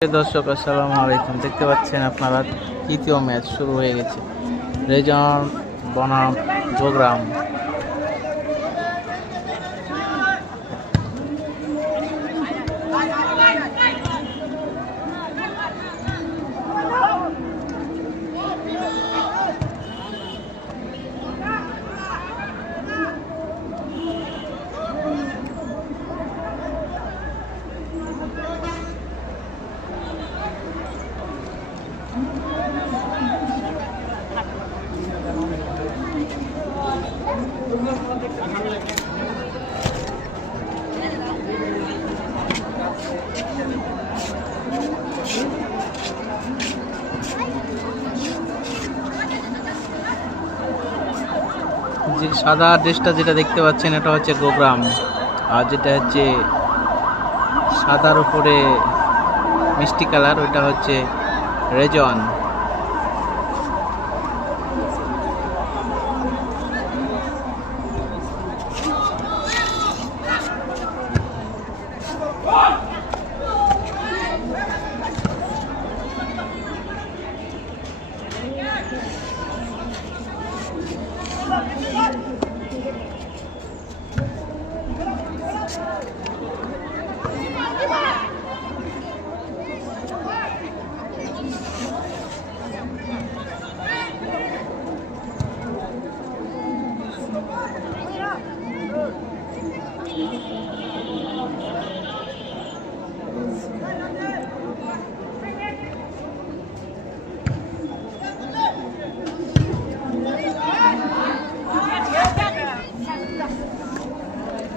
দর্শক আসসালামু আলাইকুম, দেখতে পাচ্ছেন আপনারা তৃতীয় ম্যাচ শুরু হয়ে গেছে। রেজন বনাম গোগ্রাম। যে সাদা ড্রেসটা যেটা দেখতে পাচ্ছেন এটা হচ্ছে গোগ্রাম, আর যেটা হচ্ছে সাদার উপরে মিষ্টি কালার ওইটা হচ্ছে রেজন।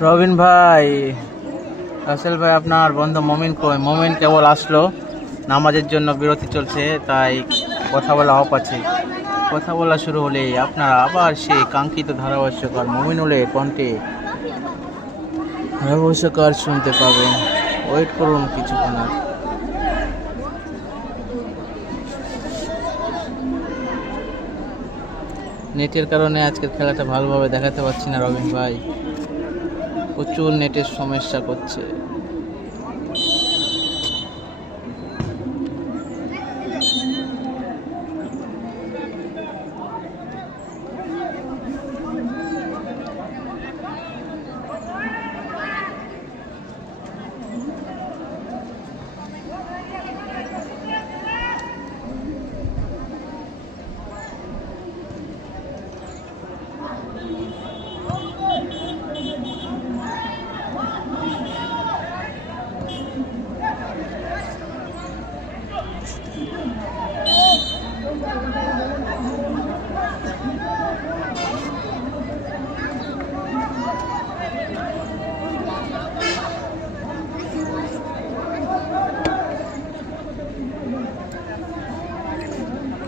রবিন ভাই, রাসেল ভাই, আপনার বন্ধু মমিন কই? মমিন কেবল আসলো, নামাজের জন্য বিরতি চলছে, তাই কথা বলা অফ আছে। কথা বলা শুরু হলে আপনারা আবার সেই কাঙ্ক্ষিত ধারাভাষ্যকার মমিনুলের কণ্ঠে ধারাভাষ্যকার শুনতে পাবেন। ওয়েট করুন কিছুক্ষণ। নেটের কারণে আজকের খেলাটা ভালোভাবে দেখাতে পারছি না রবিন ভাই, প্রচুর নেটের সমস্যা করছে।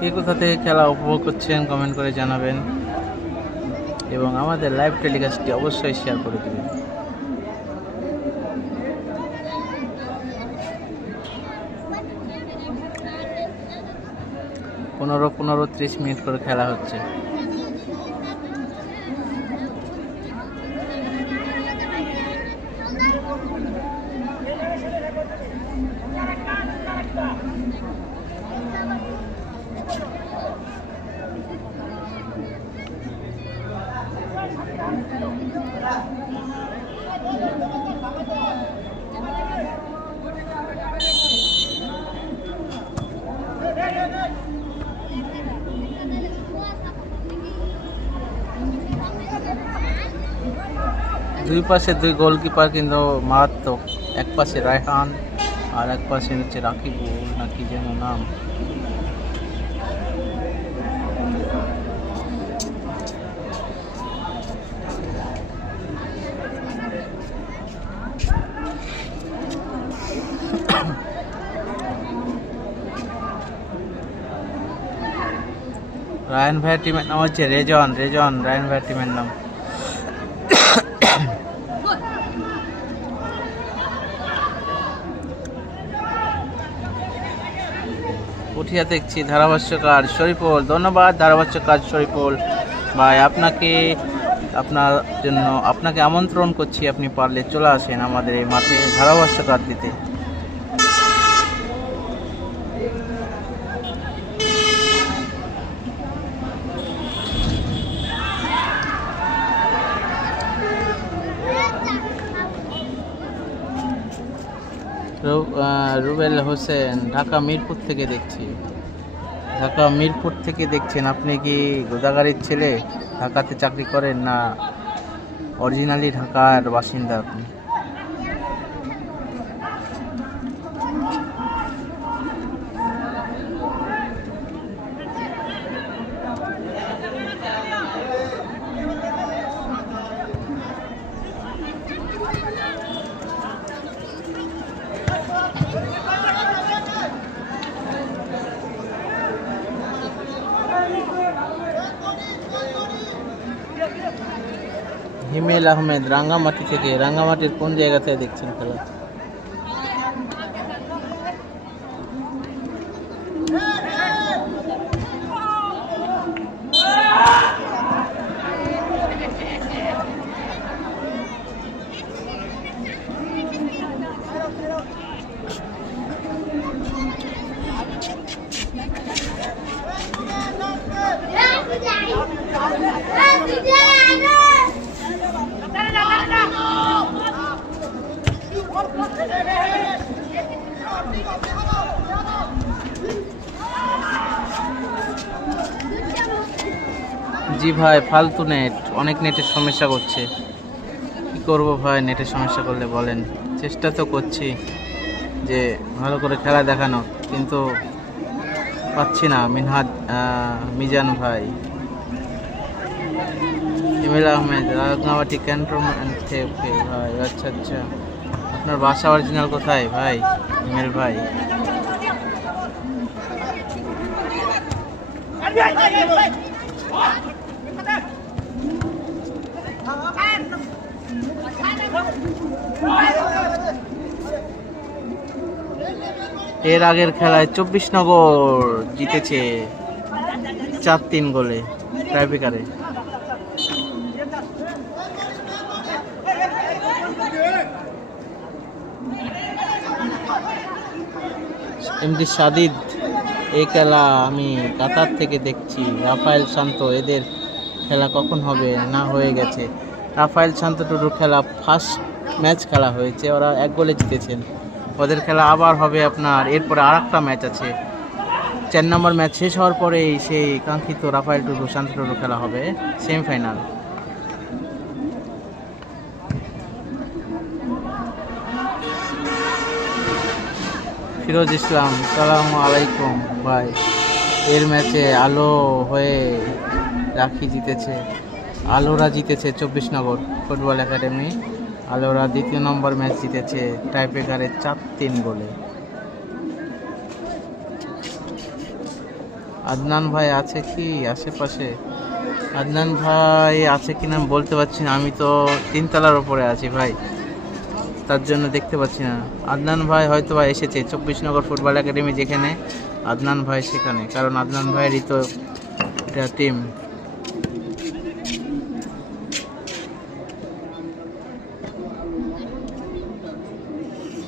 কে কোথা থেকে খেলা উপভোগ করছেন কমেন্ট করে জানাবেন, এবং আমাদের লাইভ টেলিকাস্টটি অবশ্যই শেয়ার করে দেবেন। 15-30 মিনিট করে খেলা হচ্ছে। দুই পাশে দুই গোলকিপার কিন্তু মারাত্মক, এক পাশে রায়হান আর এক পাশে হচ্ছে রাকিবুল না কি যেন নাম। রায়হান ভাইয়ের টিমের নাম হচ্ছে রেজন। রায়হান ভাইয়ের টিমের নাম। উঠিয়া দেখছি ধারাভাষ্যকার শরীফুল। ধন্যবাদ ধারাভাষ্যকার শরীফুল ভাই, আপনাকে আমন্ত্রণ করছি, আপনি পারলে চলে আসেন আমাদের এই মাঠে ধারাভাষ্যকার দিতে। রুবেল হোসেন, ঢাকা মিরপুর থেকে দেখছি। ঢাকা মিরপুর থেকে দেখছেন। আপনি কি গোদাগাড়ির ছেলে, ঢাকাতে চাকরি করেন, না অরিজিনালি ঢাকার বাসিন্দা আপনি? হিমেল আহমেদ, রাঙ্গামাটি থেকে। রাঙ্গামাটির কোন জায়গাতে দেখছেন খেলা? জি ভাই, ফালতু নেট, অনেক নেটের সমস্যা করছে। কি করব ভাই, নেটের সমস্যা করলে বলেন। চেষ্টা তো করছি যে ভালো করে খেলা দেখানো, কিন্তু পাচ্ছি না। মিজান ভাই, হিমেল আহমেদ, রাঙ্গামাটি ক্যান্টনমেন্ট থেকে ভাই। আচ্ছা আচ্ছা, আপনার বাসা অরিজিনাল কোথায় ভাই হিমেল ভাই? এর আগের খেলায় 24 নগর জিতেছে 4-3 গোলে টাইব্রেকারে। এমডি সাদিদ, এই খেলা আমি কাতার থেকে দেখছি। রাফায়েল শান্ত, এদের খেলা কখন হবে? না, হয়ে গেছে। রাফায়েল শান্ত টুডুর খেলা ফার্স্ট ম্যাচ খেলা হয়েছে, ওরা 1 গোলে জিতেছেন। ওদের খেলা আবার হবে আপনার, এরপরে আর একটা ম্যাচ আছে। 4 নম্বর ম্যাচ শেষ হওয়ার পরেই সেই কাঙ্ক্ষিত রাফায়েল টুডু শান্ত টুডু খেলা হবে সেমিফাইনাল। ফিরোজ ইসলাম, সালামু আলাইকুম ভাই। এর ম্যাচে আলো হয়ে রাখি জিতেছে। আলোরা জিতেছে 24 নগর ফুটবল একাডেমি। আলোরা 2য় নম্বর ম্যাচ জিতেছে টাইব্রেকারে 4-3 গোলে। আদনান ভাই আছে কি আশেপাশে? আদনান ভাই আছে কিনা বলতে পারছি না, আমি তো 3 তলার উপরে আছি ভাই, তার জন্য দেখতে পাচ্ছি না। আদনান ভাই হয়তো বা এসেছে 24 নগর ফুটবল একাডেমি, যেখানে আদনান ভাই সেখানে, কারণ আদনান ভাইয়েরই তো এটা টিম।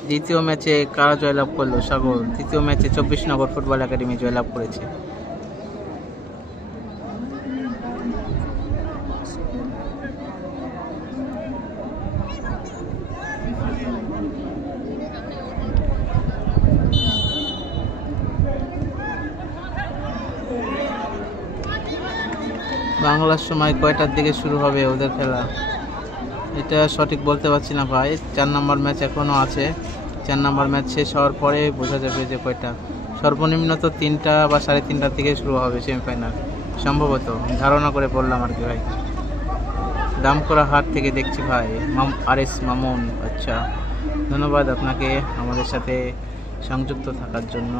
দ্বিতীয় ম্যাচে কারা জয়লাভ করলো? সাগর। তৃতীয় ম্যাচে 24 নগর ফুটবল একাডেমি জয়লাভ করেছে। বাংলার সময় কয়টার দিকে শুরু হবে ওদের খেলা? এটা সঠিক বলতে পারছি না ভাই। 4 নম্বর ম্যাচ এখনও আছে। 4 নম্বর ম্যাচ শেষ হওয়ার পরে বোঝা যাবে যে কয়টা। সর্বনিম্ন তো 3টা বা 3:30টার দিকে শুরু হবে সেমিফাইনাল, সম্ভবত, ধারণা করে বললাম আর কি ভাই। দামকরা হাট থেকে দেখছি ভাই। RS মামুন, আচ্ছা, ধন্যবাদ আপনাকে আমাদের সাথে সংযুক্ত থাকার জন্য।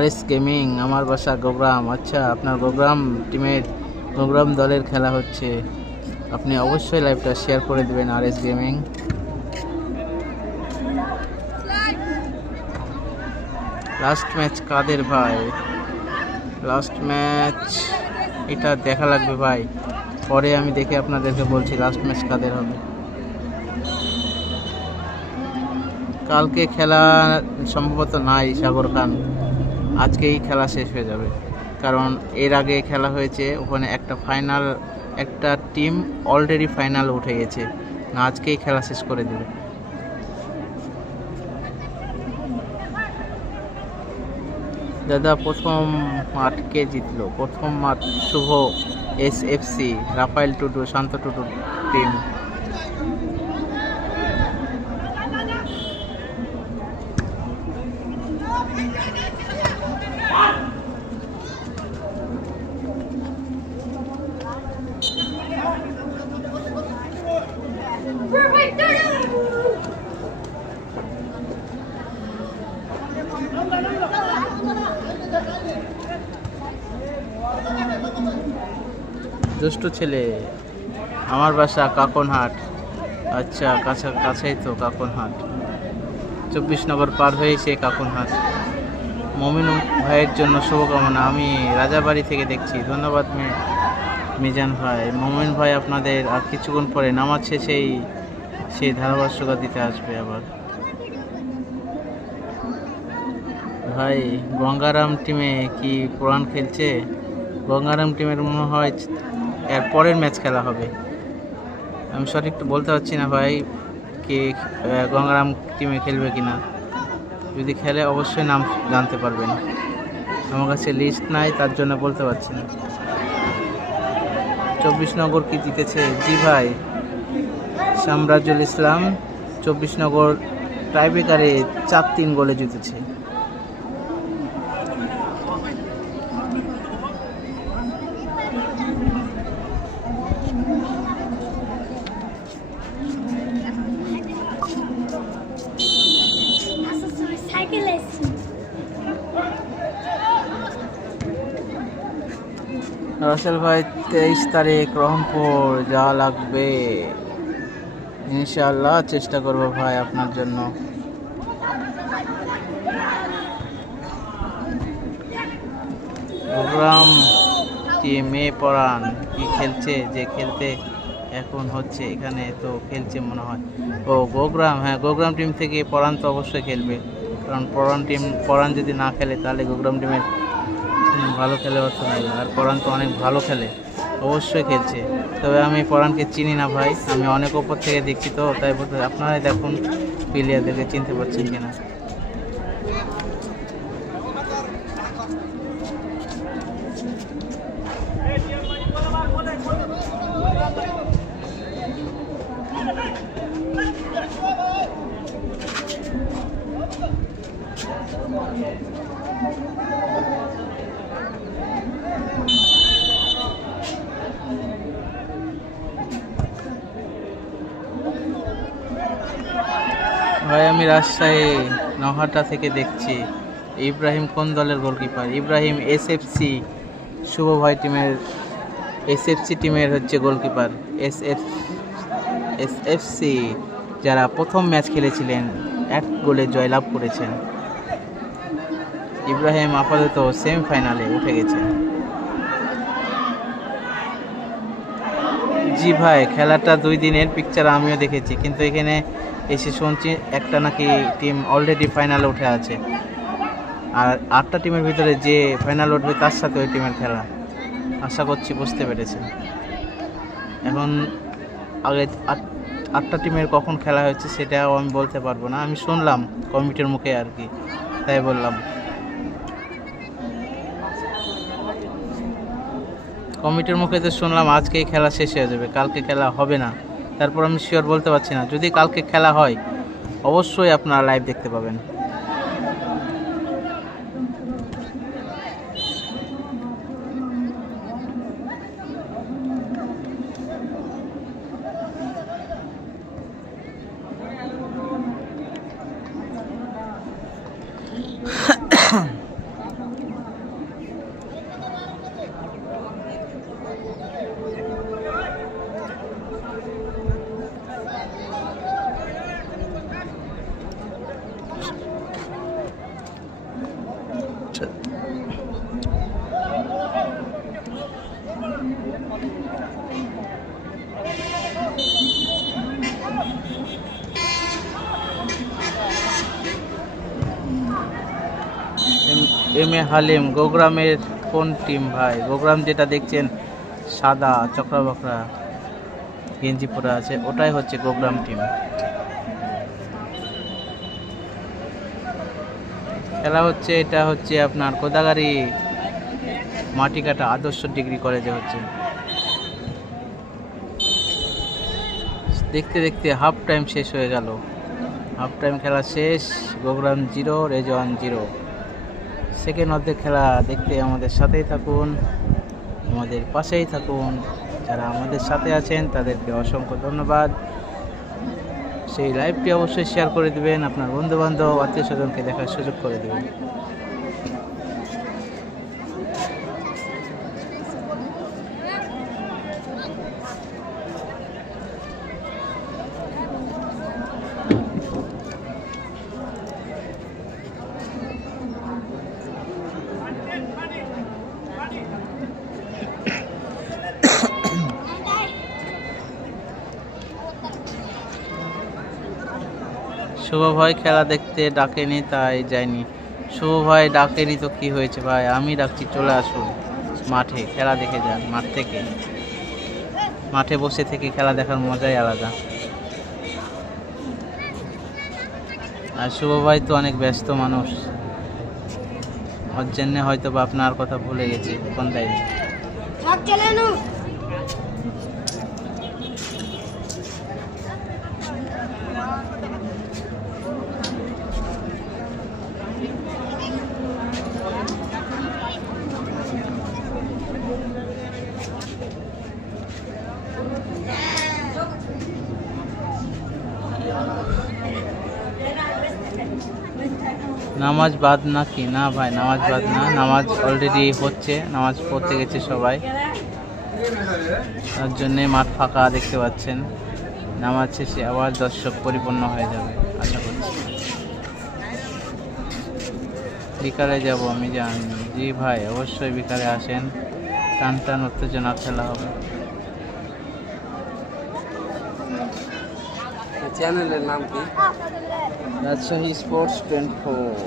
RS গেমিং, আমার বাসা গোগ্রাম। আচ্ছা, আপনার গোগ্রাম টিমের, গোগ্রাম দলের খেলা হচ্ছে। আপনি অবশ্যই লাইভটা শেয়ার করে দেবেন RS গেমিং। লাস্ট ম্যাচ কাদের ভাই? লাস্ট ম্যাচ এটা দেখা লাগবে ভাই, পরে আমি দেখে আপনাদেরকে বলছি লাস্ট ম্যাচ কাদের হবে। কালকে খেলা সম্ভবত নাই সাগর খান, আজকেই খেলা শেষ হয়ে যাবে, কারণ এর আগে খেলা হয়েছে ওখানে একটা ফাইনাল একটা টিম অলরেডি ফাইনাল উঠে গেছে, না আজকেই খেলা শেষ করে দেবে। দাদা প্রথম মাঠ কে জিতলো? প্রথম মাঠ শুভ SFC, রাফায়েল টুডু, শান্ত টুডু টিম। দুষ্টু ছেলে, আমার বাসা কাকনহাট। আচ্ছা, কাছেই তো কাকনহাট, 24 নগর পার হয়ে সে কাকনহাট। মমিন ভাইয়ের জন্য শুভকামনা, আমি রাজাবাড়ি থেকে দেখছি। ধন্যবাদ মিজান ভাই। মমিন ভাই আপনাদের আর কিছুক্ষণ পরে নামাজ শেষেই সেই ধারাভাষ্যতা দিতে আসবে আবার। ভাই গঙ্গারাম টিমে কি পুরাণ খেলছে? গঙ্গারাম টিমের মনে হয় এর পরের ম্যাচ খেলা হবে, আমি সঠিক তো বলতে পারছি না ভাই কি গঙ্গারাম টিমে খেলবে কিনা। যদি খেলে অবশ্যই নাম জানতে পারবেন, আমার কাছে লিস্ট নাই তার জন্য বলতে পারছি না। 24 নগর কি জিতেছে? জি ভাই, সাম্রাজ্জুল ইসলাম 24 নগর টাইব্রেকারে 4-3 গোলে জিতেছে। রাসেল ভাই 23 তারিখ রহমপুর যাওয়া লাগবে, ইনশাআল্লাহ চেষ্টা করব ভাই আপনার জন্য। প্রোগ্রাম টিমে পড়ান কি খেলছে? যে খেলতে এখন হচ্ছে এখানে তো খেলছে মনে হয়। ও গোগ্রাম, হ্যাঁ গোগ্রাম টিম থেকে পড়ান তো অবশ্যই খেলবে, কারণ পড়ান যদি না খেলে তাহলে গোগ্রাম টিমের ভালো খেলে অর্থ নাই। আর পরাণ তো অনেক ভালো খেলে, অবশ্যই খেলছে। তবে আমি পরাণকে চিনি না ভাই, আমি অনেক ওপর থেকে দেখছি তো, তাই বলতে আপনারাই দেখুন প্লেয়ারদেরকে চিনতে পারছেন কিনা। ভাই আমি রাজশাহী নহাটা থেকে দেখছি। ইব্রাহিম কোন দলের গোলকিপার? ইব্রাহিম SFC শুভ ভাই টিমের, SFC টিমের হচ্ছে গোলকিপার। SFC যারা প্রথম ম্যাচ খেলেছিলেন 1 গোলে জয়লাভ করেছেন। ইব্রাহিম আপাতত সেমিফাইনালে উঠে গেছেন। জি ভাই, খেলাটা 2 দিনের পিকচার আমিও দেখেছি, কিন্তু এখানে এসে শুনছি একটা নাকি টিম অলরেডি ফাইনালে উঠে আছে, আর 8টা টিমের ভিতরে যে ফাইনাল উঠবে তার সাথে ওই টিমের খেলা। আশা করছি বুঝতে পেরেছেন। এখন আগে 8টা টিমের কখন খেলা হচ্ছে সেটাও আমি বলতে পারবো না, আমি শুনলাম কমিটির মুখে আর কি, তাই বললাম। কমিটির মুখে তো শুনলাম আজকেই খেলা শেষ হয়ে যাবে, কালকে খেলা হবে না। তারপর আমি শিওর বলতে পারছি না। যদি কালকে খেলা হয় অবশ্যই আপনারা লাইভ দেখতে পাবেন। এম এ হালিম, গোগ্রামের কোন টিম ভাই? গোগ্রাম যেটা দেখছেন সাদা চক্রা বকরা গেঞ্জি পরে আছে, ওটাই হচ্ছে গোগ্রাম টিম। খেলা হচ্ছে, এটা হচ্ছে আপনার কোদাগাড়ি মাটিকাটা আদর্শ ডিগ্রি কলেজে হচ্ছে। দেখতে দেখতে হাফ টাইম শেষ হয়ে গেল। হাফ টাইম খেলা শেষ, গোগ্রাম 0 রেজওয়ান 0। সেকেন্ড অর্ধেক খেলা দেখতে আমাদের সাথেই থাকুন, আমাদের পাশেই থাকুন। যারা আমাদের সাথে আছেন তাদেরকে অসংখ্য ধন্যবাদ। সেই লাইভটি অবশ্যই শেয়ার করে দিবেন, আপনার বন্ধুবান্ধব আত্মীয় স্বজনকে দেখার সুযোগ করে দেবেন। শুভ ভাই খেলা দেখতে ডাকেনি তাই যায়নি। শুভ ভাই ডাকেনি তো কি হয়েছে ভাই, আমি ডাকছি, চলে আসুন মাঠে, খেলা দেখে যান। মাঠে বসে থেকে খেলা দেখার মজাই আলাদা। আর শুভ ভাই তো অনেক ব্যস্ত মানুষ, ওর জন্য হয়তো বা আপনার কথা ভুলে গেছি, ফোন দেয়নি। নামাজ বাদ না কি? না ভাই, নামাজ বাদ না, নামাজ অলরেডি হচ্ছে, নামাজ পড়তে গেছে সবাই, তার জন্যে মাঠ ফাঁকা দেখতে পাচ্ছেন। নামাজ শেষে আবার দর্শক পরিপূর্ণ হয়ে যাবে আশা করছি। বিকালে যাব আমি জানি। জি ভাই, অবশ্যই বিকালে আসেন, টান টান উত্তেজনা খেলা হবে। চ্যানেলের নাম কি? রাজশাহী স্পোর্টস 24।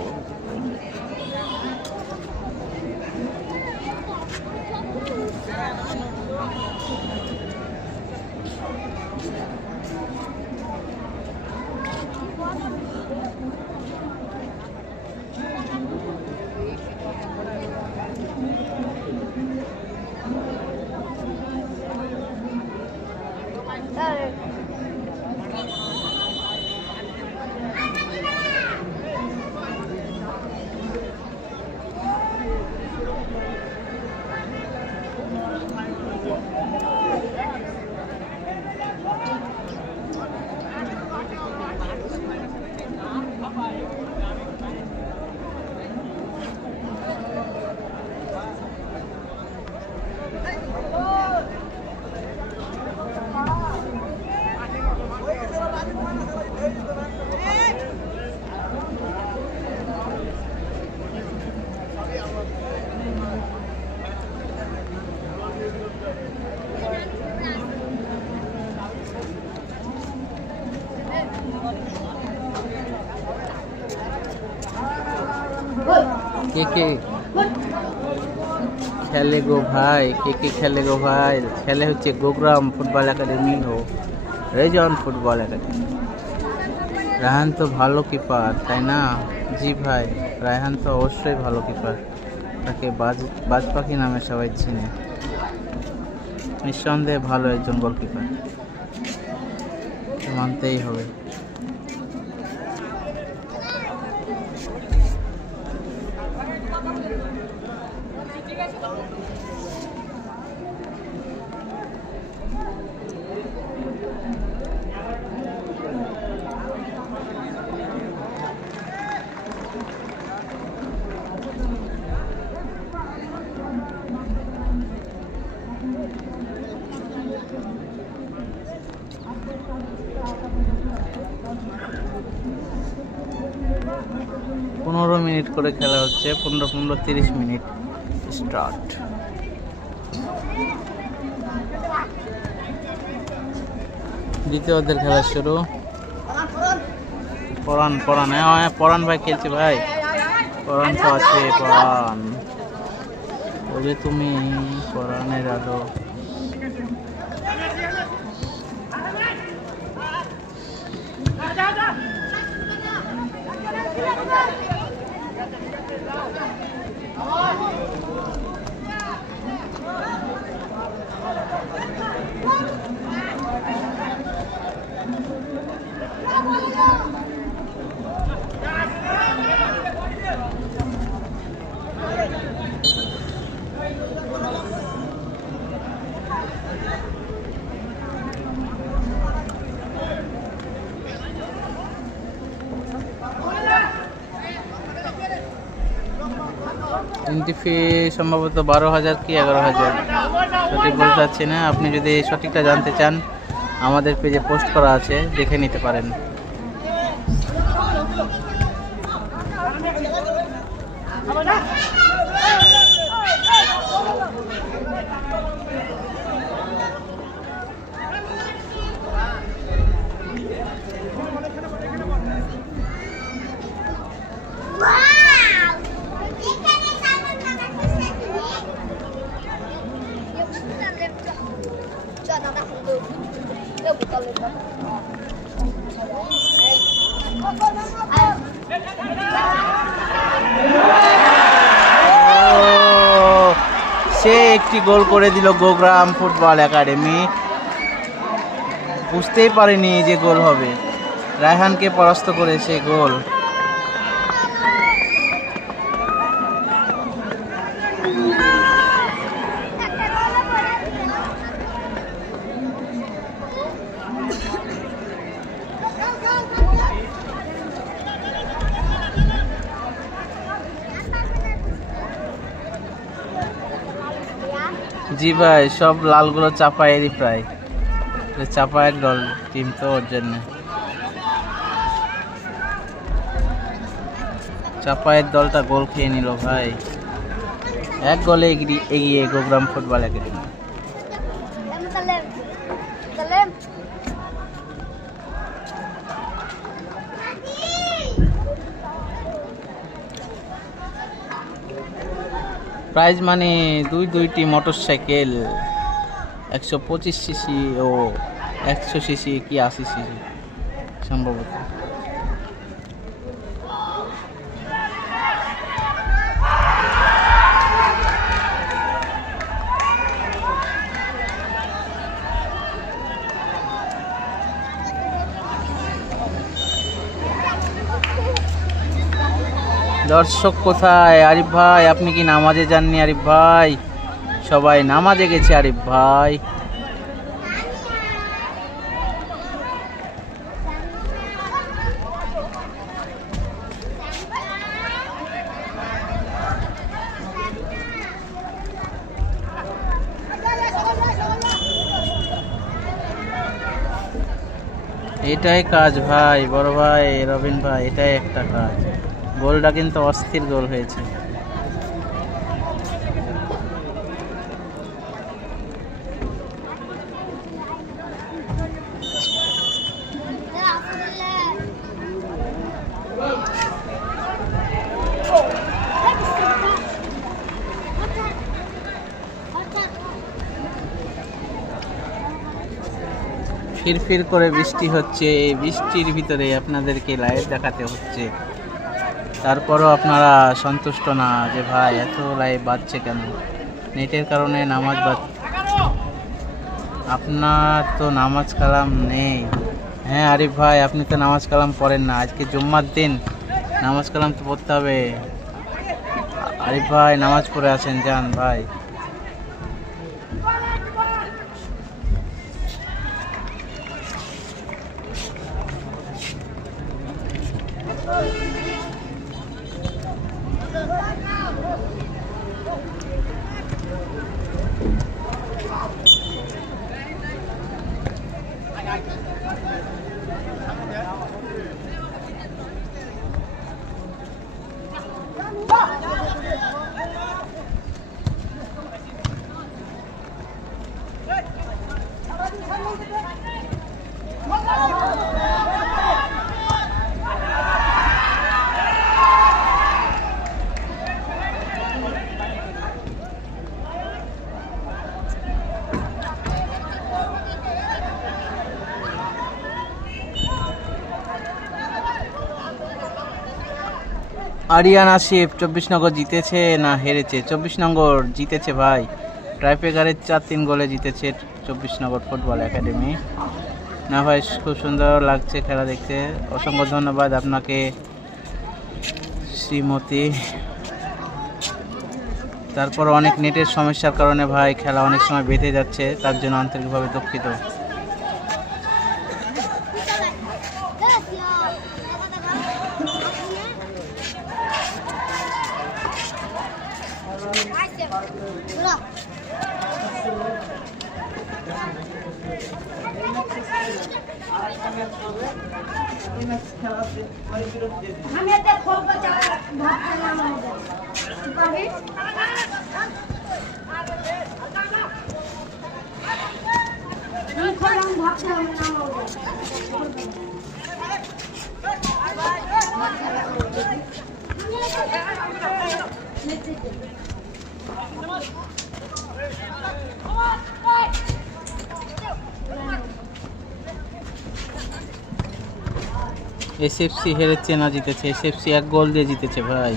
কে কে খেলে গো ভাই, কে কে খেলে গো ভাই? খেলে হচ্ছে গোগ্রাম ফুটবল একাডেমি ও রেজওয়ান ফুটবল একাডেমি। রায়হান তো ভালো কিপার, তাই না? জি ভাই, রায়হান তো অবশ্যই ভালো কিপার, তাকে বাজ পাখি নামে সবাই চিনে। নিঃসন্দেহে ভালো একজন গোলকিপার, মানতেই হবে। পনেরো মিনিট করে খেলা হচ্ছে, 15-30 মিনিট স্টার্ট। দ্বিতীয় অর্ধের খেলা শুরু। পরান হ্যাঁ, পরান ভাই খেলছে ভাই, পরান তো আছে, পরান বলে তুমি পরানের আলো। এন্ট্রি ফি সম্ভবত 12,000 কি 11,000, সঠিক বলতে পারছি না। আপনি যদি সঠিকটা জানতে চান আমাদের পেজে পোস্ট করা আছে, দেখে নিতে পারেন। সে একটি গোল করে দিল গোগ্রাম ফুটবল একাডেমি। বুঝতেই পারেনি যে গোল হবে, রায়হানকে পরাস্ত করেছে গোল। জি ভাই, সব লালগুলো চাপায়েরই প্রায়, চাপায়ের দল টিম তো, ওর জন্য চাপায়ের দলটা গোল খেয়ে নিল ভাই। 1 গোলে এগিয়ে গোগ্রাম ফুটবল একাডেমি। প্রাইজ মানে দুইটি মোটরসাইকেল, 125 সিসি ও 100 সিসি কি 80 সিসি সম্ভবত। দর্শক কোথায়? আরিফ ভাই, আপনি কি নামাজে যাননি? আরিফ ভাই, সবাই নামাজে গেছে। আরিফ ভাই, এটাই কাজ ভাই, বড় ভাই রবিন ভাই, এটাই একটা কাজ। গোলটা কিন্তু অস্থির গোল হয়েছে। ফিরফির করে বৃষ্টি হচ্ছে, এই বৃষ্টির ভিতরে আপনাদেরকে লাইভ দেখাতে হচ্ছে। তারপরও আপনারা সন্তুষ্ট না যে ভাই এত লাইভ বাজছে কেন? নেটের কারণে নামাজ আপনার তো নামাজ কালাম নেই। হ্যাঁ আরিফ ভাই, আপনি তো নামাজ কালাম পড়েন না। আজকে জুম্মার দিন, নামাজ কালাম তো পড়তে হবে। আরিফ ভাই নামাজ পড়ে আছেন, যান ভাই। আরিয়ান আসিফ, 24 নগর জিতেছে না হেরেছে? 24 নগর জিতেছে ভাই, ট্রাইপেগারের 4-3 গোলে জিতেছে 24 নগর ফুটবল একাডেমি। না ভাই, খুব সুন্দর লাগছে খেলা দেখতে। অসংখ্য ধন্যবাদ আপনাকে শ্রীমতী। তারপর অনেক নেটের সমস্যার কারণে ভাই খেলা অনেক সময় বেঁধে যাচ্ছে, তার জন্য আন্তরিকভাবে দুঃখিত। এসএফসি হেরেছে না জিতেছে? এসএফসি 1 গোল দিয়ে জিতেছে ভাই।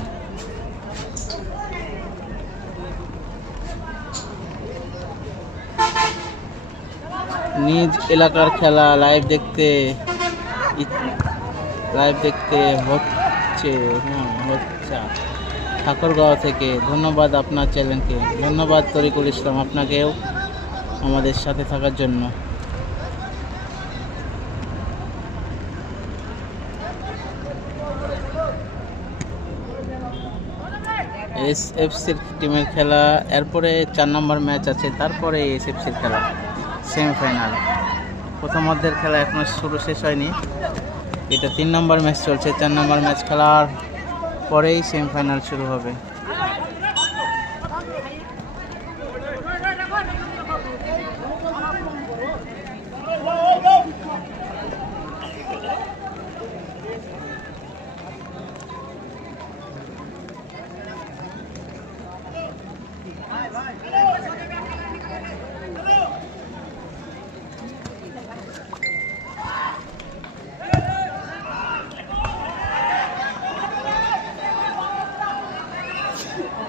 নিজ এলাকার খেলা লাইভ দেখতে হচ্ছে ঠাকুরগাঁও থেকে। ধন্যবাদ আপনার চ্যানেলকে, ধন্যবাদ তরিকুল ইসলাম আপনাকেও আমাদের সাথে থাকার জন্য। এসএফসির টিমের খেলা, এরপরে 4 নম্বর ম্যাচ আছে, তারপরে এসএফসির খেলা সেমিফাইনাল। প্রথমার্ধের খেলা এখনো শেষ হয়নি, এটা 3 নম্বর ম্যাচ চলছে। 4 নম্বর ম্যাচ খেলার পরেই সেমিফাইনাল শুরু হবে।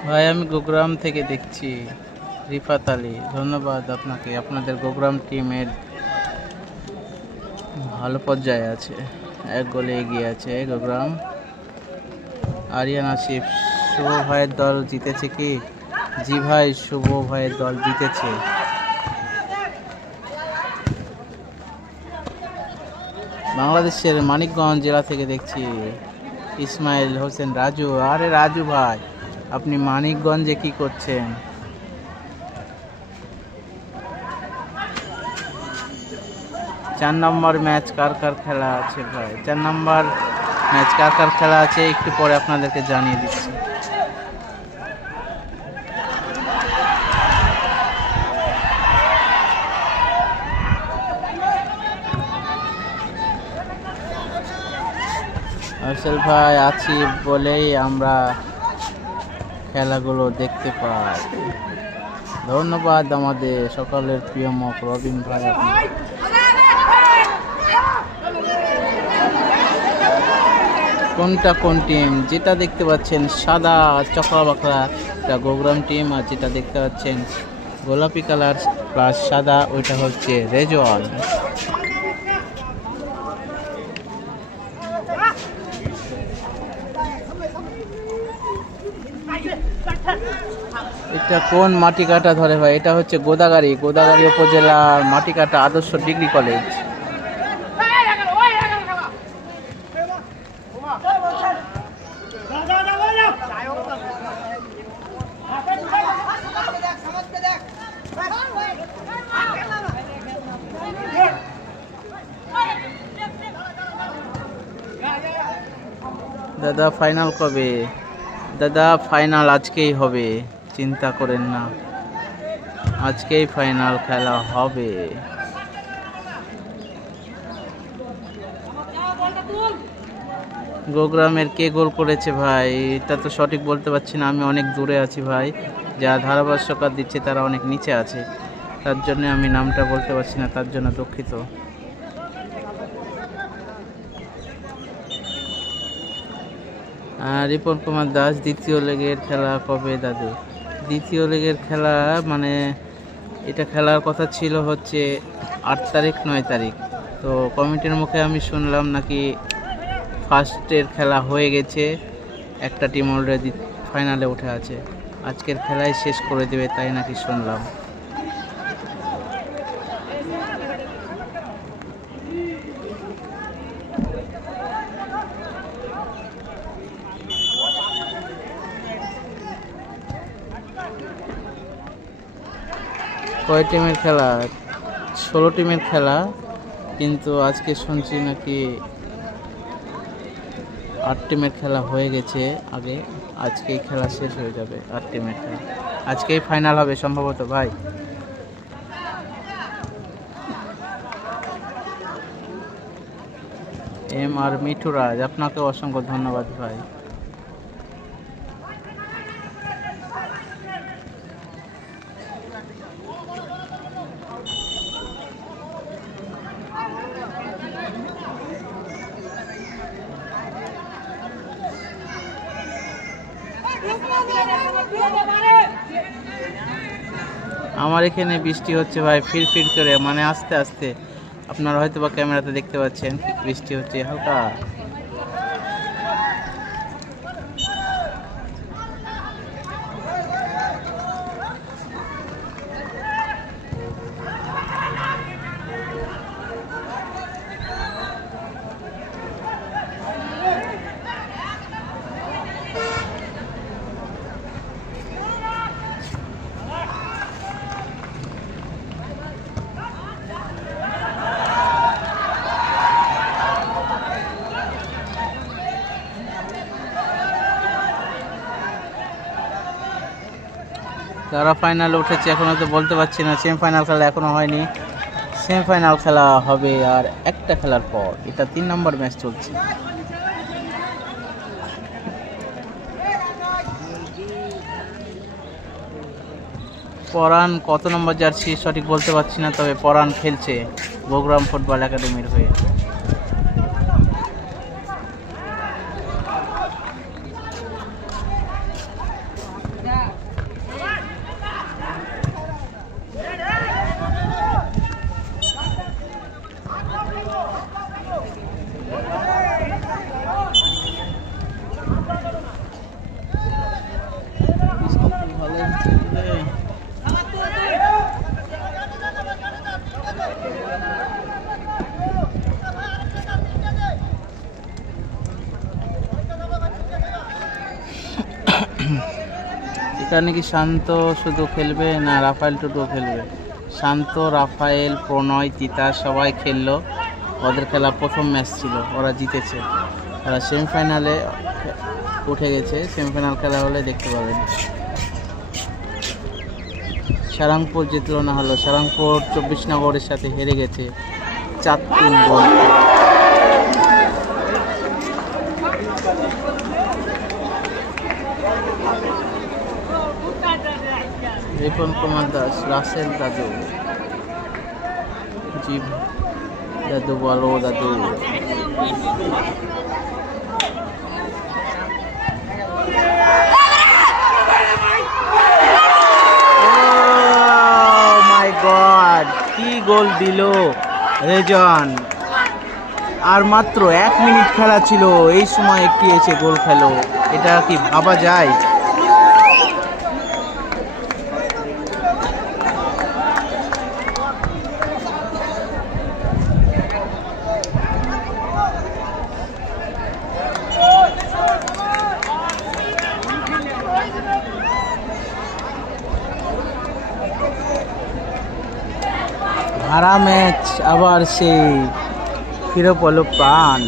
ভাই আমি গোগ্রাম থেকে দেখছি। রিফাত আলী, ধন্যবাদ আপনাকে। আপনাদের গোগ্রাম টিমের ভালো পর্যায়ে আছে, 1 গোলে এগিয়ে আছে গোগ্রাম। আরিয়ান আসিফ, শুভ ভাইয়ের দল জিতেছে কি? জি ভাই, শুভ ভাইয়ের দল জিতেছে। বাংলাদেশের মানিকগঞ্জ জেলা থেকে দেখছি। ইসমাইল হোসেন রাজু, আরে রাজু ভাই আপনি মানিকগঞ্জে কি করছেন? চার নম্বর ম্যাচ কার কার খেলা আছে ভাই? 4 নম্বর ম্যাচ কার কার খেলা আছে একটু পরে আপনাদেরকে জানিয়ে দিচ্ছি। আরশেল ভাই আছি বলেই আমরা খেলাগুলো দেখতে পাই। ধন্যবাদ আমাদের সকলের প্রিয় মুখ রবিন ভাই। কোনটা কোন টিম? যেটা দেখতে পাচ্ছেন সাদা চকরা বাকরা এটা গোগ্রাম টিম, আর যেটা দেখতে পাচ্ছেন গোলাপি কালার প্লাস সাদা ওইটা হচ্ছে রেজওয়াল। এটা কোন মাটি কাটা ধরে ভাই? এটা হচ্ছে গোদাগাড়ি উপজেলার মাটি কাটা আদর্শ ডিগ্রি কলেজ। দাদা ফাইনাল কবে? দাদা ফাইনাল আজকেই হবে, চিন্তা করেন না, আজকেই ফাইনাল খেলা হবে। গোগ্রামের কে গোল করেছে ভাই? এটা তো সঠিক বলতে পারছি না, আমি অনেক দূরে আছি ভাই। যারা ধারাভাষ্যকার দিচ্ছে তারা অনেক নিচে আছে, তার জন্য আমি নামটা বলতে পারছি না, তার জন্য দুঃখিত। রিপন কুমার দাস, দ্বিতীয় লেগের খেলা কবে দাদু? দ্বিতীয় লেগের খেলা মানে এটা খেলার কথা ছিল হচ্ছে 8 তারিখ 9 তারিখ, তো কমিটির মুখে আমি শুনলাম নাকি ফার্স্টের খেলা হয়ে গেছে, একটা টিম অলরেডি ফাইনালে উঠে আছে, আজকের খেলায় শেষ করে দেবে তাই নাকি শুনলাম। কয় টিমের খেলা? 16 টিমের খেলা, কিন্তু আজকে শুনছি নাকি 8 টিমের খেলা হয়ে গেছে আগে। আজকেই খেলা শেষ হয়ে যাবে 8 টিমের খেলা। আজকেই ফাইনাল হবে সম্ভবত ভাই। এম আর মিঠুরাজ, আপনাকে অসংখ্য ধন্যবাদ ভাই। আমার এখানে বৃষ্টি হচ্ছে ভাই, ফির করে, মানে আস্তে আস্তে। আপনারা হয়তো বা ক্যামেরাতে দেখতে পাচ্ছেন বৃষ্টি হচ্ছে হালকা। যারা ফাইনালে উঠেছে এখনো তো বলতে পারছি না। সেমিফাইনাল খেলা এখনো হয়নি, সেমিফাইনাল খেলা হবে আর একটা খেলার পর। এটা 3 নম্বর ম্যাচ চলছে। পরাণ কত নম্বর জার্সি সঠিক বলতে পারছি না, তবে পরাণ খেলছে বগুড়া ফুটবল একাডেমির হয়ে। এখানে কি শান্ত শুধু খেলবে না রাফায়েল টুটুও খেলবে? শান্ত, রাফায়েল, প্রণয়, তিতাস সবাই খেললো। ওদের খেলা প্রথম ম্যাচ ছিল, ওরা জিতেছে, ওরা সেমিফাইনালে উঠে গেছে। সেমিফাইনাল খেলা হলে দেখতে পাবেন। সারাংপুর জিতলো না হলো, সারাংপুর 24 নগরের সাথে হেরে গেছে 4-3 গোল। রিপন কুমার দাস, রাসেল দাদু, জি দাদু বলো দাদু। মাই গড, কি গোল দিল রেজন! আর মাত্র 1 মিনিট খেলা ছিল, এই সময় একটি এসে গোল খেলো। এটা কি ভাবা যায়? হারা ম্যাচ আবার সেই ফিরে পেল প্রাণ।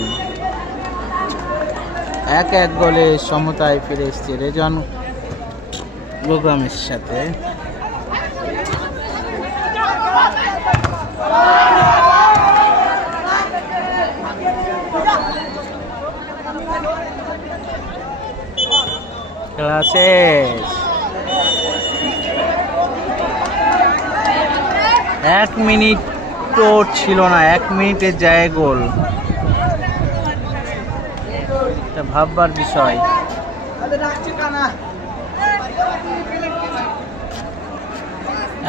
1-1 গোলে সমতায় ফিরে এসছে রেজন প্রোগ্রামের সাথে। খেলা শেষ। 1 মিনিট তো ছিল না, 1 মিনিটের জায়গায় গোল। এটা ভাববার বিষয়।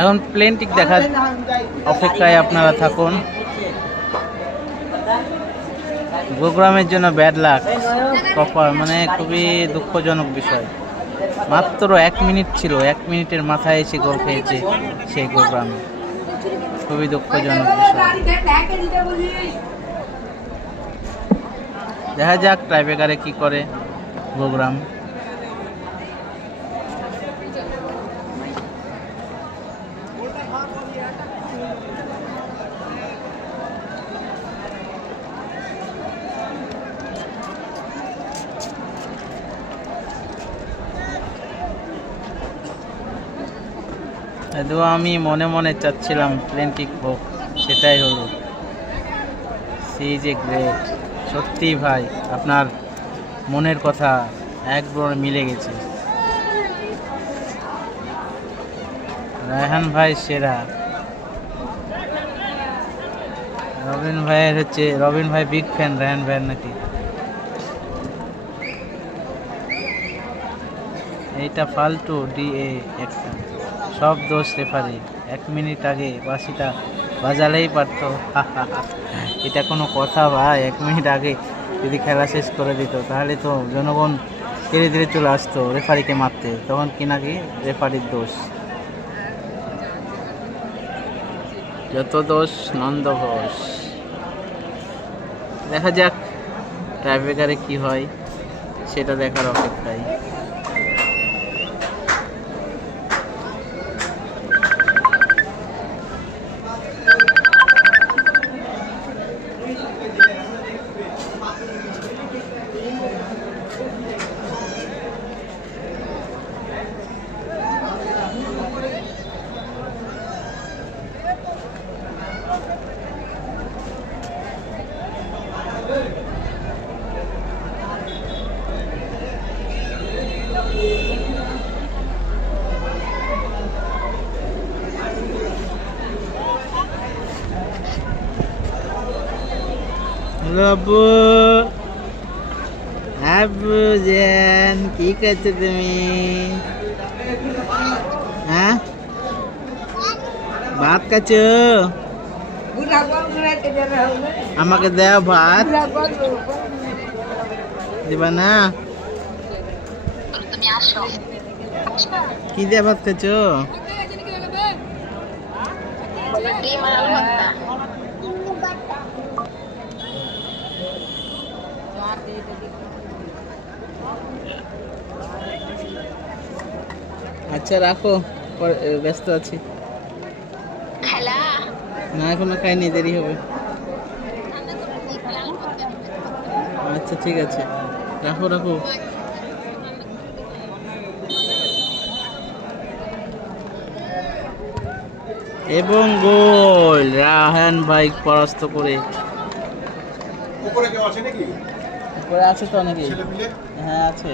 এখন প্লেনটিক দেখার অপেক্ষায় আপনারা থাকুন। প্রোগ্রামের জন্য ব্যাড লাক, মানে খুবই দুঃখজনক বিষয়। মাত্র 1 মিনিট ছিল, 1 মিনিটের মাথায় এসে গোল খেয়েছে সেই প্রোগ্রামে। খুবই দুঃখজনক বিষয়। দেখা যাক টাইব্রেকারে কি করে প্রোগ্রাম। শুধু আমি মনে মনে চাচ্ছিলাম প্লেন কিক হোক, সেটাই হলো। She is a great. সত্যি ভাই, আপনার মনের কথা একবার মিলে গেছে। রায়হান ভাই সেরা। রবিন ভাই বিগ ফ্যান রায়হান ভাইয়ের নাকি। এইটা ফালতু ডিএ একটা, সব দোষ রেফারি। 1 মিনিট আগে বাসিটা বাজালেই পারতো। এটা কোনো কথা ভাই? 1 মিনিট আগে যদি খেলা শেষ করে দিত তাহলে তো জনগণ ধীরে ধীরে চলে আসতো রেফারিকে মারতে, তখন কি নাকি রেফারির দোষ। যত দোষ নন্দ ঘোষ। দেখা যাক টাইব্রেকারে কি হয়, সেটা দেখার অপেক্ষায়। আব্বু, আব্বু জান কি করছো তুমি? হ্যাঁ, ভাত খাচ্ছো? আমাকে দাও ভাত, দিবা না? কি দিয়ে ভাত খাচ্ছো? আচ্ছা রাখো, ব্যস্ত আছি। না এখনো খাইনি, দেরি হবে। আচ্ছা ঠিক আছে, রাখো রাখো। এবং গোল রায়হান ভাই পরাস্ত করে। উপরে কেউ আছে নাকি? উপরে আছে তো অনেকে। হ্যাঁ আছে।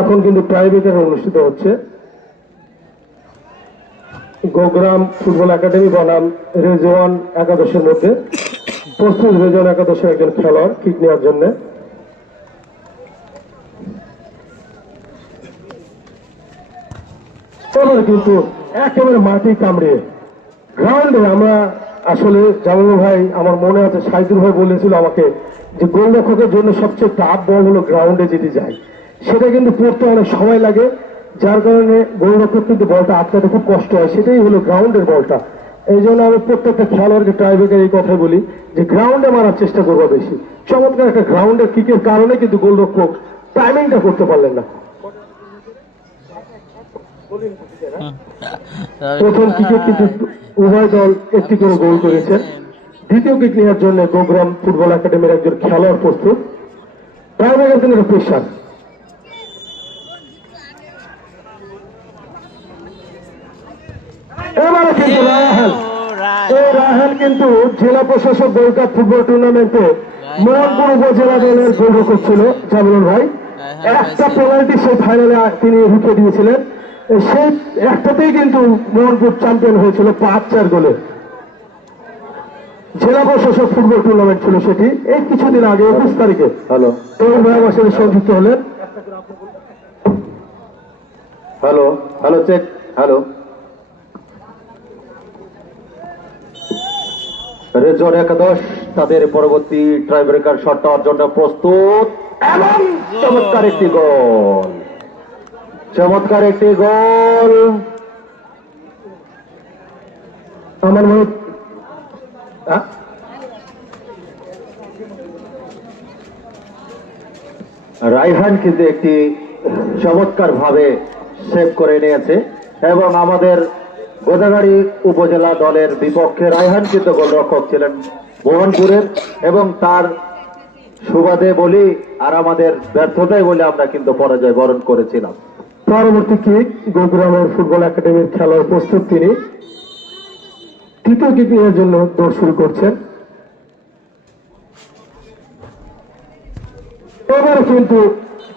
এখন কিন্তু টাইব্রেকার অনুষ্ঠিত হচ্ছে। গোগ্রাম ফুটবল একাডেমি বনাম রেজওয়ান একাদশের মধ্যে। প্রস্তুত রেজওয়ান একাদশের একজন খেলোয়াড় কিক নেওয়ার জন্য। কিন্তু একেবারে মাটি কামড়ে গ্রাউন্ডে আমরা আসলে জামাল ভাই, আমার মনে আছে সাইদুল ভাই বলেছিল আমাকে যে গোলরক্ষকের জন্য সবচেয়ে টাফ বল হলো গ্রাউন্ডে যেটি যায়, সেটা কিন্তু পড়তে অনেক সময় লাগে, যার কারণে গোলরক্ষক কিন্তু বলটা আটকাতে খুব কষ্ট হয়। সেটাই হলো গ্রাউন্ডের বলটা। এই জন্য আমি প্রত্যেকটা খেলোয়াড়কে টাইব্রেকার এই কথাই বলি যে গ্রাউন্ডে মারার চেষ্টা করবো বেশি। চমৎকার একটা গ্রাউন্ডের কিকের কারণে কিন্তু গোলরক্ষক টাইমিংটা করতে পারলেন না। প্রথম কিকে কিন্তু উভয় দল একটি করে গোল করেছে। দ্বিতীয় কিক নেওয়ার জন্য গোগ্রাম ফুটবল একাডেমির একজন খেলোয়াড় প্রস্তুত। টাইব্রেকার কিন্তু একটা প্রেশার। এবারে কিন্তু রায়হান কিন্তু জেলা প্রশাসক গোল্ড কাপ ফুটবল টুর্নামেন্টে মোহনপুর উপজেলা দলের গোলরক্ষক ছিল জামিলুল ভাই। একটা পেনাল্টি সেই ফাইনালে তিনি রুখে দিয়েছিলেন। সেই একটাতেই কিন্তু মোহনপুর চ্যাম্পিয়ন হয়েছিল 5-4 গোলে। জেলা প্রশাসক ফুটবল টুর্নামেন্ট ছিল সেটি, এই কিছুদিন আগে 21 তারিখে। হ্যালো, তরুণ ভাই আমার সাথে সংযুক্ত হলেন। Hello hello check, hello. Rezwan একাদশ তাদের পরবর্তী টাইব্রেকার শটটা অর্জনটা প্রস্তুত এবং চমৎকার একটি গোল, চমৎকার একটি গোল। আমার মনে রায়হান কিন্তু একটি চমৎকারভাবে সেভ করে নিয়েছে এবং আমাদের গোদাগাড়ি উপজেলা দলের বিপক্ষে রায়হান কিন্তু গোলরক্ষক ছিলেন মোহনপুরের এবং তার সুবাদে বলি আর আমাদের ব্যর্থতায় বলে আমরা কিন্তু পরাজয় বরণ করেছিলাম। পরবর্তী কিক গোগ্রামের ফুটবল একাডেমির খেলার প্রস্তুত তিনি তৃতীয় কিক নেওয়ার জন্য দৌড় শুরু করছেন। এবারে কিন্তু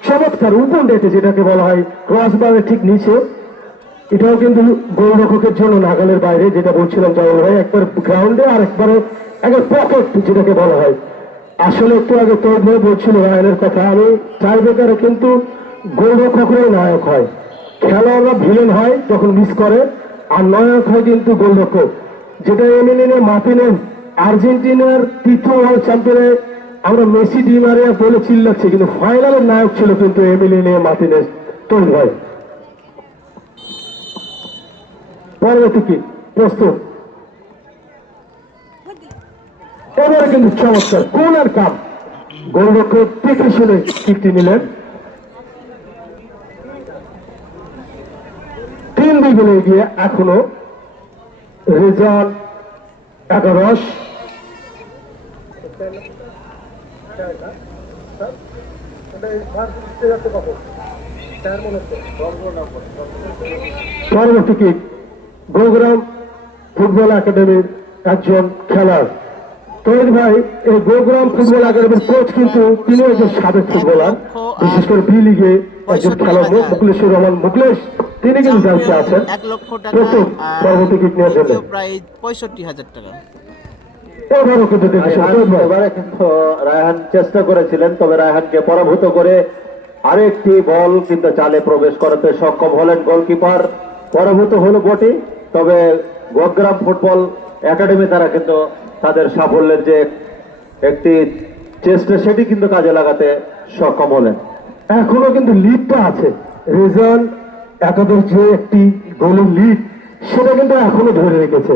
চমৎকার উপর ডেটে যেটাকে বলা হয় ক্রসবারের ঠিক নিচে, এটাও কিন্তু গোলরক্ষকের জন্য নাগালের বাইরে, যেটা বলছিলাম জামাল ভাই, একবার গ্রাউন্ডে আর একবারে একবার পকেট যেটাকে বলা হয়। আসলে একটু আগে তোর ভাই বলছিল রায়নের কথা, আমি টাই ব্রেকারে কিন্তু গোলরক্ষকরাই নায়ক হয়, খেলোয়াড়রা ভিলেন হয় যখন মিস করে, আর নায়ক হয় কিন্তু গোলরক্ষক। যেটা এমিলিনো মার্টিনেজ আর্জেন্টিনার তৃতীয় ওয়ার্ল্ড চ্যাম্পিয়নে আমরা মেসি ডি মারিয়া বলে চিল্লাচ্ছি, কিন্তু ফাইনালের নায়ক ছিল কিন্তু এমিলিনো মার্টিনেজ। তোর ভাই পরবর্তী কি প্রস্তুত, এবারে কিন্তু চমৎকার কোনার কাপ, গোলরক্ষক দেখে শুনে কিকটি নিলেন। 3-2 গোলে এগিয়ে এখনো রেজাল্ট 11। পরবর্তী কিক গোগ্রাম ফুটবল একাডেমির একজন খেলোয়াড় তৈরি ভাই। এই গোগ্রাম ফুটবল একাডেমির কোচ কিন্তু তিনি একজন সাবেক ফুটবলার, বিশেষ করে বি লিগে একজন খেলোয়াড় মুকলেশুর রহমান মুকলেশ, তিনি কিন্তু দায়িত্বে আছেন। 1 লক্ষ টাকা প্রস্তুত পরবর্তী কিক নিয়ে চলে প্রায় 65,000 টাকা। এবারও কিন্তু এবারে কিন্তু রায়হান চেষ্টা করেছিলেন, তবে রায়হানকে পরাভূত করে আরেকটি বল কিন্তু চালে প্রবেশ করাতে সক্ষম হলেন গোলকিপার। পরাভূত হলো বটে, তবে গোগ্রাম ফুটবল একাডেমি তারা কিন্তু তাদের সাফল্যের যে একটি চেষ্টা সেটি কিন্তু কাজে লাগাতে সক্ষম হলেন। এখনো কিন্তু লিডটা আছে, রেজাল্ট একাদশ যে একটি গোলের লিড সেটা কিন্তু এখনো ধরে রেখেছে।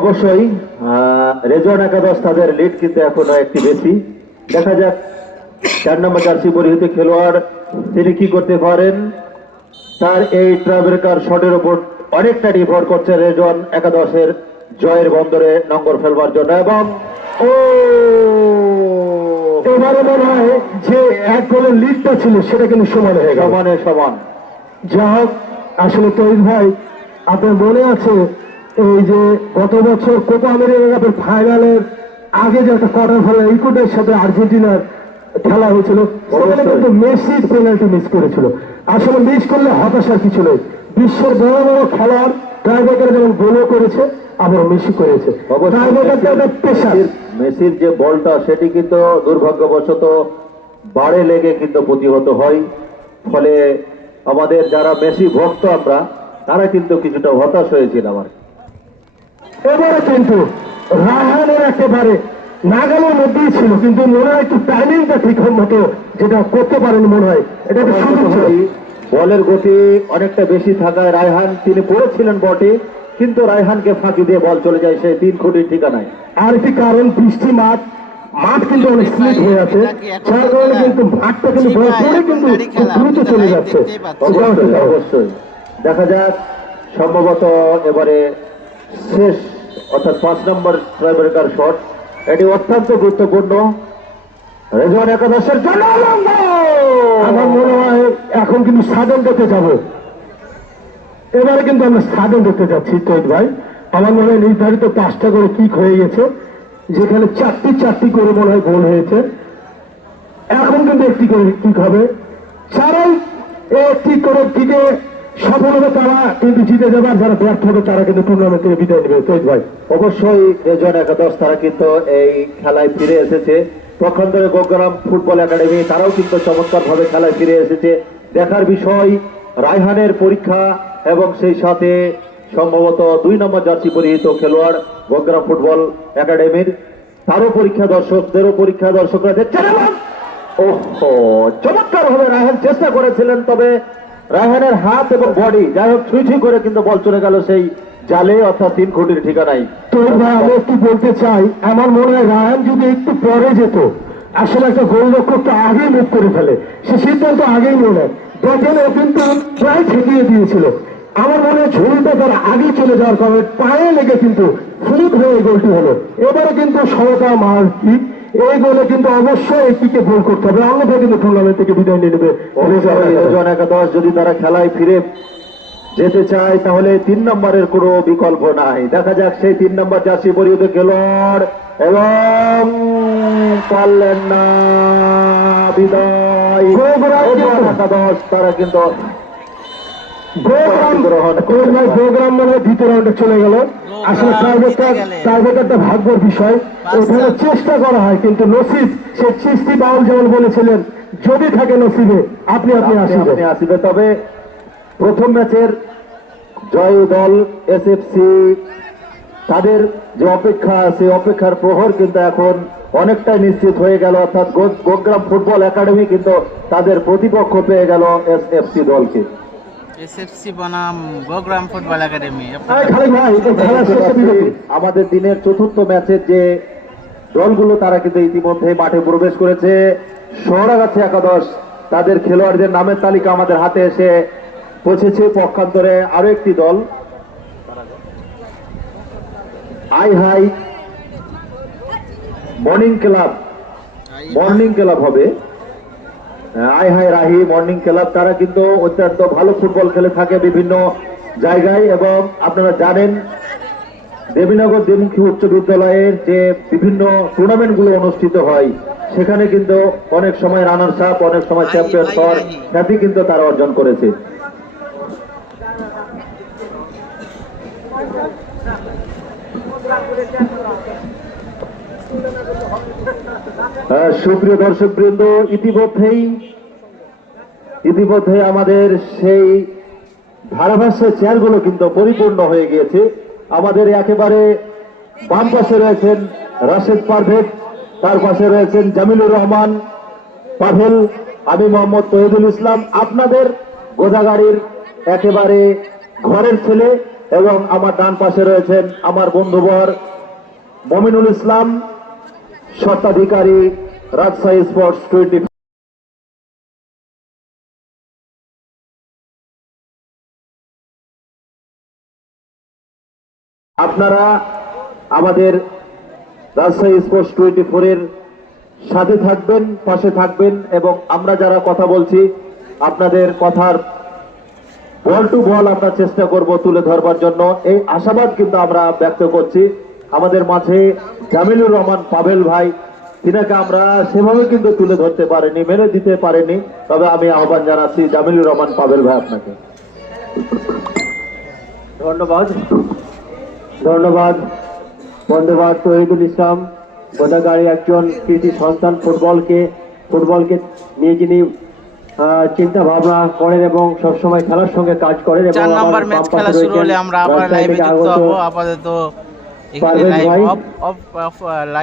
অবশ্যই রেজওয়ান একাদশ তাদের লিড কিন্তু এখনো একটি বেশি। দেখা যাক 4 নম্বর জার্সি পরিহিত খেলোয়াড় তিনি কি করতে পারেন। তার এই ট্রাইব্রেকার শটের উপর অনেকটা নির্ভর করছে রেজওয়ান একাদশের জয়ের বন্দরে নম্বর ফেলবার জন্য। এবং এবারে মনে হয় যে 1 গোলের লিডটা ছিল সেটা কিন্তু সমান হয়ে গেল, সমানে সমান। যা হোক, আসলে তৈরি ভাই আপনার মনে আছে এই যে গত বছর কোপা আমেরিকা কাপের ফাইনালের আগে যে একটা কোয়ার্টার ফাইনাল ইকুয়েডরের সাথে আর্জেন্টিনার খেলা হয়েছিল, সেখানে কিন্তু মেসি পেনাল্টি মিস করেছিল। আসলে মিস করলে হতাশার কিছু নেই, বিশ্বের বড় বড় খেলোয়াড় টাইব্রেকারে যেমন গোলও করেছে আবার মেসি করেছে। মেসির যে বলটা সেটি কিন্তু দুর্ভাগ্যবশত বাড়ে লেগে কিন্তু প্রতিহত হয়, ফলে আমাদের যারা মেসি ভক্ত আমরা তারা কিন্তু কিছুটা হতাশ হয়েছিল। আমার এবারে কিন্তু রায়হানের একেবারে নাগালের মধ্যেই ছিল, কিন্তু মনে হয় একটু টাইমিংটা ঠিক মতো যেটা করতে পারেনি মনে হয়, এটা একটা সুযোগ ছিল। বলের গতি অনেকটা বেশি থাকায় রায়হান তিনি পড়েছিলেন বটে, কিন্তু রায়হানকে ফাঁকি দিয়ে বল চলে যায় সেই 3 কোটির ঠিকানায়। আর একটি কারণ বৃষ্টি মাঠ কিন্তু অনেক স্লিপ হয়ে আছে, যার কারণে কিন্তু মাঠটা কিন্তু বল পড়ে কিন্তু খুব দ্রুত চলে যাচ্ছে। অবশ্যই দেখা যাক, সম্ভবত এবারে শেষ অর্থাৎ 5 নম্বর ট্রাইব্রেকার শট, এটি অত্যন্ত গুরুত্বপূর্ণ রেজওয়ান একাদশের জন্য। আমার মনে হয় এখন কিন্তু সাডেন দেখতে যাব, এবারে কিন্তু আমরা সাডেন দেখতে যাচ্ছি তৈরি ভাই। আমার মনে হয় নির্ধারিত 5টা করে কিক হয়ে গেছে, যেখানে 4টি করে মনে হয় গোল হয়েছে। এখন কিন্তু একটি করে কিক হবে, যারাই একটি করে কিকে সফল হবে তারা কিন্তু জিতে যাবে, আর যারা ব্যর্থ হবে তারা কিন্তু টুর্নামেন্ট থেকে বিদায় নেবে তৈরি ভাই। অবশ্যই রেজওয়ান একাদশ তারা কিন্তু এই খেলায় ফিরে এসেছে। প্রখণ্ডের গোগ্রাম ফুটবল একাডেমি তারাও কিন্তু চমৎকার ভাবে খেলায় ফিরে এসেছে। দেখার বিষয় রায়হানের পরীক্ষা এবং সেই সাথে সম্ভবত 2 নম্বর জার্সি পরিহিত খেলোয়াড় গোগ্রাম ফুটবল একাডেমির তারও পরীক্ষা, দর্শকদেরও পরীক্ষা, দর্শকরা দেখছেন। এবং ওহো, চমৎকার ভাবে রায়হান চেষ্টা করেছিলেন, তবে রায়হানের হাত এবং বডি যাই হোক ছুঁই করে কিন্তু বল চলে গেল সেই জালে, অর্থাৎ 3 কোটির ঠিকানায়। তো ভাই আমি একটু বলতে চাই, আমার মনে হয় রায়হান যদি একটু পরে যেত, আসলে একটা গোলরক্ষক তো আগেই মুভ করে ফেলে, সে সিদ্ধান্ত আগেই নিয়ে নেয়, দেখেন ও কিন্তু প্রায় ঠেকিয়ে দিয়েছিল। আমার মনে হয় ঝুড়িটা তার আগে চলে যাওয়ার কারণে পায়ে লেগে কিন্তু ফুট হয়ে গোলটি হলো। এবারে কিন্তু সমতা মার কিক, এই গোলে কিন্তু অবশ্যই এই কিকে গোল করতে হবে, অন্যথায় কিন্তু টুর্নামেন্ট থেকে বিদায় নিয়ে নেবে রেজওয়ান একাদশ। যদি তারা খেলায় ফিরে যেতে চায় তাহলে 3 নম্বরের কোনো বিকল্প নাই। দেখা যাক সেই 3 নম্বর জার্সি পরিহিত খেলোয়াড়, এবং পারলেন না, বিদায়। একাদশ তারা কিন্তু প্রোগ্রাম মানে দ্বিতীয় রাউন্ডে চলে গেল। আসলে টাইব্রেকারটা ভাগ্যের বিষয়, এখানে চেষ্টা করা হয় কিন্তু নসিব, সে চিস্তি বাউল যেমন বলেছিলেন, যদি থাকে নসিবে আপনি আসিবে। তবে প্রথম ম্যাচের জয় দল এসএফসি, তাদের যে অপেক্ষা, সেই অপেক্ষার প্রহর কিন্তু এখন অনেকটাই নিশ্চিত হয়ে গেল। অর্থাৎ গোগ্রাম ফুটবল একাডেমি কিন্তু তাদের প্রতিপক্ষ পেয়ে গেল এসএফসি দলকে। এসএফসি বনাম গোগ্রাম ফুটবল একাডেমি। আমাদের দিনের চতুর্থ ম্যাচের যে দলগুলো তারা কিন্তু ইতিমধ্যে মাঠে প্রবেশ করেছে। শহরাগাছি একাদশ, তাদের খেলোয়াড়দের নামের তালিকা আমাদের হাতে এসে পৌঁছেছে। পক্ষান্তরে আরো একটি দল আই হাই মর্নিং ক্লাব হবে, আই হাই রাহি মর্নিং ক্লাব। তারা কিন্তু অত্যন্ত ভালো ফুটবল খেলে থাকে বিভিন্ন জায়গায়, এবং আপনারা জানেন দেবীনগর দ্বিমুখী উচ্চ বিদ্যালয়ের যে বিভিন্ন টুর্নামেন্টগুলো অনুষ্ঠিত হয়, সেখানে কিন্তু অনেক সময় রানার্স আপ, অনেক সময় চ্যাম্পিয়ন হওয়ার খ্যাতি কিন্তু তারা অর্জন করেছে। সুপ্রিয় দর্শক বৃন্দ, ইতিমধ্যেই আমাদের সেই ধারাভাষ্যের চেয়ারগুলো কিন্তু পরিপূর্ণ হয়ে গিয়েছে। আমাদের একেবারে বাম পাশে রয়েছেন রাশেদ পারভেজ, তার পাশে রয়েছেন জামিলুর রহমান পাভেল, আমি মোহাম্মদ তহিদুল ইসলাম, আপনাদের গোদাগাড়ির একেবারে ঘরের ছেলে, এবং আমার ডান পাশে রয়েছেন আমার বন্ধুবর মমিনুল ইসলাম, স্বত্বাধিকারী রাজশাহী স্পোর্টস 24। আপনারা আমাদের রাজশাহী স্পোর্টস 24 এর সাথে থাকবেন, পাশে থাকবেন, এবং আমরা যারা কথা বলছি আপনাদের কথার বল টু বল আমরা চেষ্টা করব তুলে ধরবার জন্য, এই আশাবাদ কিন্তু আমরা ব্যক্ত করছি। আমাদের মাঝে জামিলুর রহমান পাভেল ভাই, তিনাকে আমরা সেভাবে কিন্তু তুলে ধরতে পারিনি, মেনে দিতে পারিনি, তবে আমি আহ্বান জানাচ্ছি জামিলুর রহমান পাভেল ভাই আপনাকে। ধন্যবাদ বন্ধুবাদ তহিদুল ইসলাম। গোদাগাড়ি একজন কৃতি সন্তান, ফুটবলকে নিয়ে যিনি চিন্তা ভাবনা করেন এবং সবসময় খেলার সঙ্গে কাজ করেন। 4 নম্বর ম্যাচ খেলা শুরু হলে আমরা আবার লাইভে যুক্ত হব। আপাতত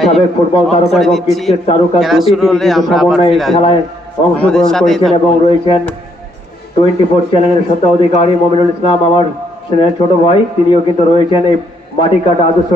সাবেক ফুটবল তারকা এবং ক্রিকেট তারকা দুটি সমন্বয়ে খেলায় অংশগ্রহণ করেছেন এবং রয়েছেন 24 চ্যানেলের সত্য অধিকারী মমিনুল ইসলাম, আমার ছোট ভাই, তিনিও কিন্তু রয়েছেন এই মাটি কাটা আদর্শ